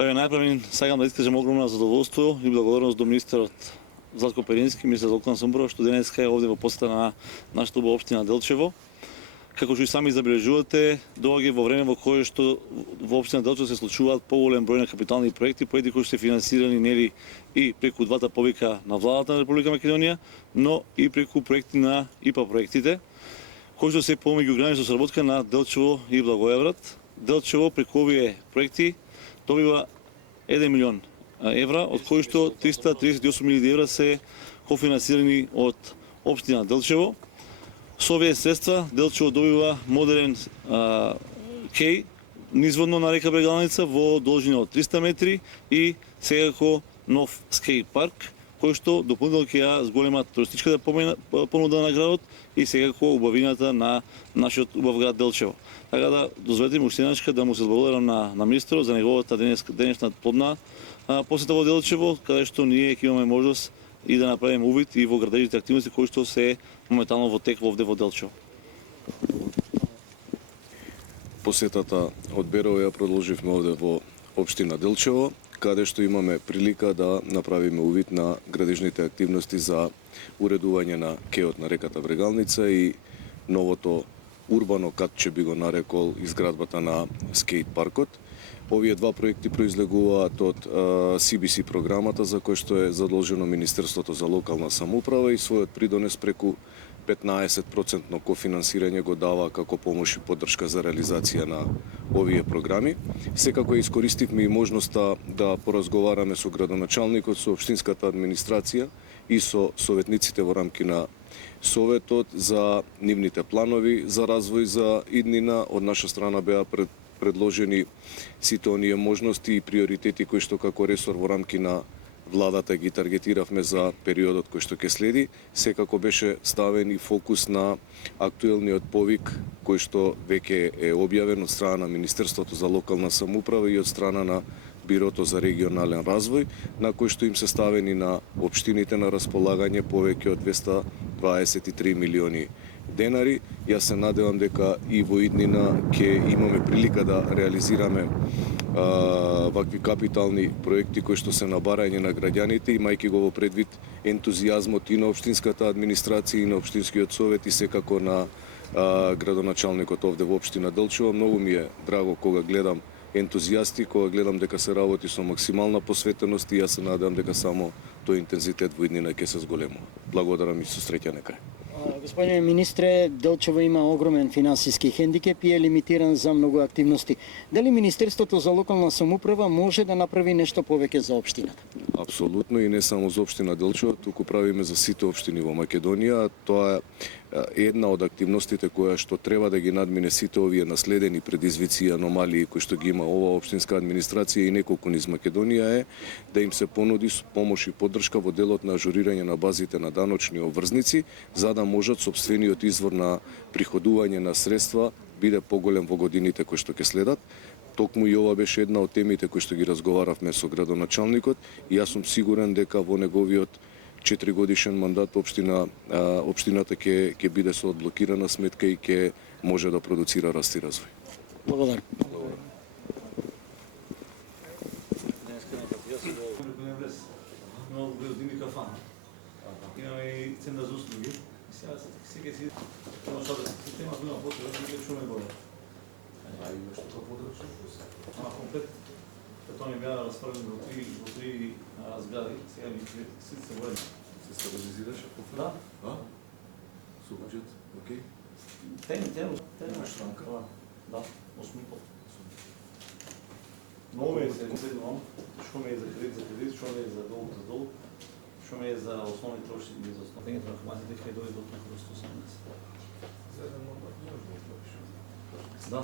Пред најпрвен сакам да искажам огромно задоволство и благодарност до министерот Златко Перински, министер за локална самоуправа, што денеска е овде во посета на нашата убава општина Делчево. Како што и сами забележувате, доаѓа во време во кое што во општина Делчево се случуваат поголем број на капитални проекти кои што се финансирани нели и преку двата повика на владата на Република Македонија, но и преку проекти на ИПА проектите, кои што се помеѓу граници со соработка на Делчево и Благоевград. Делчево преку овие проекти добива 1 милион евра, од кои што 338.000 евра се кофинансирани од општина Делчево. Со овие средства Делчево добива модерен кеј низводно на река Брегалница во должина од 300 метри и секако нов скејт парк, кој што дополнително ќе ја зголема туристичката понуда на градот и секако убавината на нашиот убав град Делчево. Така да дозволете ми уште еднашка да му се благодарам на министерот за неговата денешна плодна посета во Делчево, каде што ние ќе имаме можност и да направиме увид и во градежните активности кои што се моментално во тек овде во Делчево. Посетата од Берово ја продолживме овде во општина Делчево, каде што имаме прилика да направиме увид на градежните активности за уредување на кеот на реката Брегалница и новото урбано катче би го нарекол изградбата на скејт паркот. Овие два проекти произлегуваат од CBC програмата за кој што е задолжено Министерството за локална самоуправа и својот придонес преку 15% кофинансирање го дава како помош и поддршка за реализација на овие програми. Секако искористивме и можноста да поразговараме со градоначалникот, со општинската администрација и со советниците во рамки на Советот за нивните планови за развој за иднина. Од наша страна беа предложени сите оние можности и приоритети кои што како ресор во рамки на владата ги таргетиравме за периодот кој што ќе следи. Секако беше ставен и фокус на актуелниот повик кој што веќе е објавен од страна на Министерството за локална самоуправа и од страна на Бирото за регионален развој, на кој што им се ставени на општините на располагање повеќе од 223 милиони денари. Јас се надевам дека и во иднина ќе имаме прилика да реализираме вакви капитални проекти кои што се на барање на граѓаните, имајќи го во предвид ентузијазмот и на општинската администрација и на општинскиот совет и секако на градоначалникот овде во општина Делчево. Многу ми е драго кога гледам ентузијасти, кога гледам дека се работи со максимална посветеност и јас се надевам дека само тој интензитет во иднина ќе се зголемува. Благодарам и со среќа некај. Господине министре, Делчево има огромен финансиски хендикеп и е лимитиран за многу активности. Дали Министерството за локална самоуправа може да направи нешто повеќе за општината? Апсолутно, и не само за општина Делчево, туку правиме за сите општини во Македонија. Тоа е една од активностите која што треба да ги надмине сите овие наследени предизвици и аномалии кои што ги има ова општинска администрација и неколку низ Македонија е да им се понуди помош и поддршка во делот на ажурирање на базите на даночни обврзници, за да можат сопствениот извор на приходување на средства биде поголем во годините кои што ќе следат. Токму и ова беше една од темите кои што ги разговаравме со градоначалникот и јас сум сигурен дека во неговиот 4-годишен мандат општината ќе биде со одблокирана сметка и ќе може да продуцира раст и развој. Благодарам. Имаме и центар за услуги. Сега секој си тоа што система има потреба да чуме горе. Има што подрачно. Комплет тоа ми беа расфрлени во три згради. Сега ми сите се големи. Се стабилизираше по Да. Со буџет, окей. Тема штранка. Да, 8,5. Ново е се следно, што ме е за кредит, што ме е за долг, што ме е за основни трошки и за основни информации, дека дојде до некој 118. За еден мандат не може да беше. Да,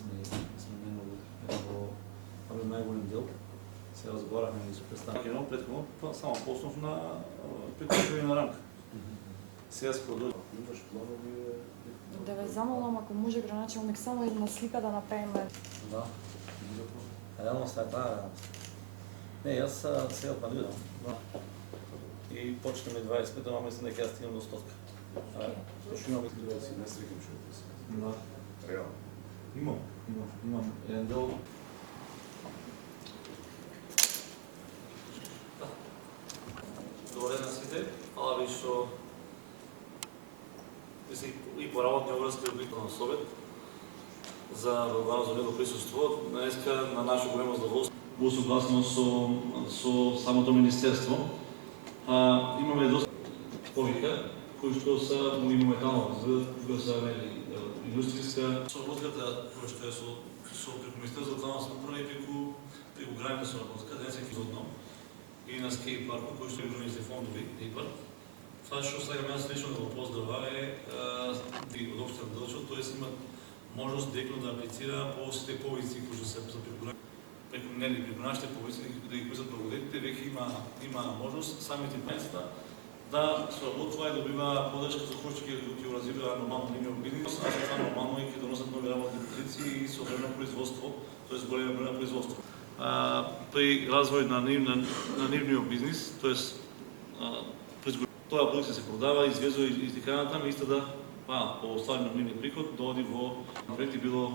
сме менували во најголем дел. Се разговарахме и со представникот претходно, само по основ на приклучување на рамка. Сега се продолжува. Имаш планови? Да ве замолам, ако може граначалник само една слика да направиме. Да. Реалноста е таа реалност. Не, јас сега планирам. Да. И почнеме 25, ама мислам дека јас стигнам до 100. Што имам Да си не среќам човек. Да. Реално. Имам еден дел. што и по работни обврски обикновен совет за Варварно присуство. Днеска на наше големо задоволство во согласност со самото министерство имаме доста повика кои што са моментално кога се индустријска сообразата која што е со преку министерството за самоуправа и преку граѓаните со работска денеска изодно и на скејт парку кој што е граѓаните фондови ИПАР. Това што сега јас лично да го поздрава е од општина Делчево, тоест имат можност директно да аплицира по сите повици кои што се за преку нашите повици да ги користат благодетите, веќе има можност самите места да соработува и добива подршка за кој што ќе развива нормално нивниот бизнис, а за това нормално и ќе доносат нови работни позиции и соодветно производство, тоест голема број на производство. Тој развој на нивниот бизнис, тоест тоа продукција се продава, извезува и така натаму, исто да по остварен нивниот приход да оди во проекти, било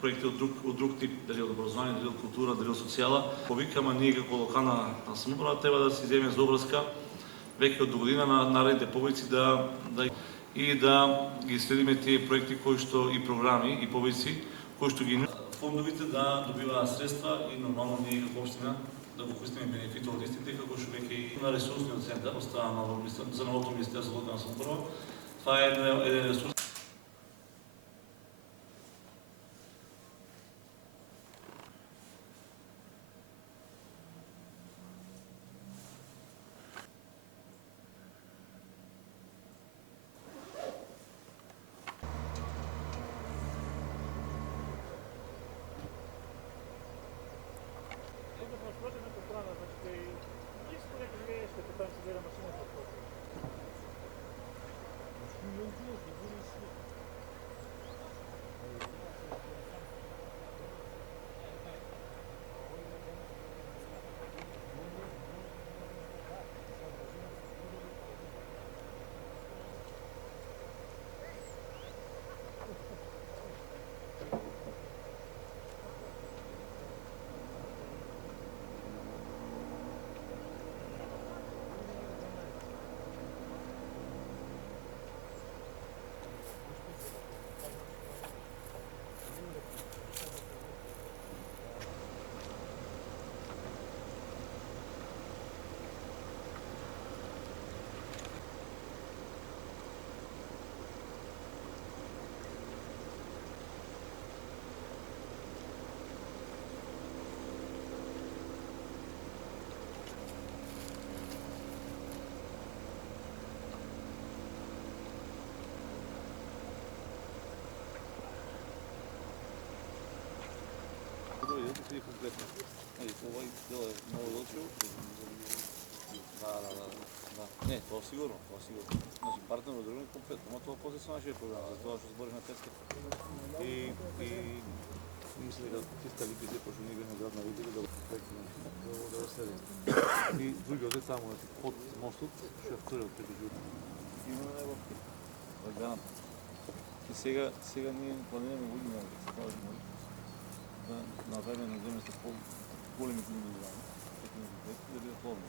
проекти од друг тип, дали од образование, дали од култура, дали од социјала. Повикама ние како локална самоуправа треба да се земе за обврска веќе од година на наредните повици да ги следиме тие проекти кои што и програми и повици кои што ги фондовите да добиваат средства и нормално ние како општина да го користиме бенефитот од истите, како што веќе и на ресурсниот центар остава за новото министерство за локална самоуправа. Това е еден ресурс. Или конкретно. Ова дел е ново Делчево. Да. Не, тоа сигурно. Значи партнер од другиот комплет, ама тоа после со нашиот програм, за тоа што зборихме петка. И мислам дека тиста ликвиди пошто ние бевме град на видели да го следи. И другиот е само под мостот, што е вториот преку жут. Имаме највопки. Ваганат. И сега ние планираме година да направиме на земјата големи клубни да бидат плодни.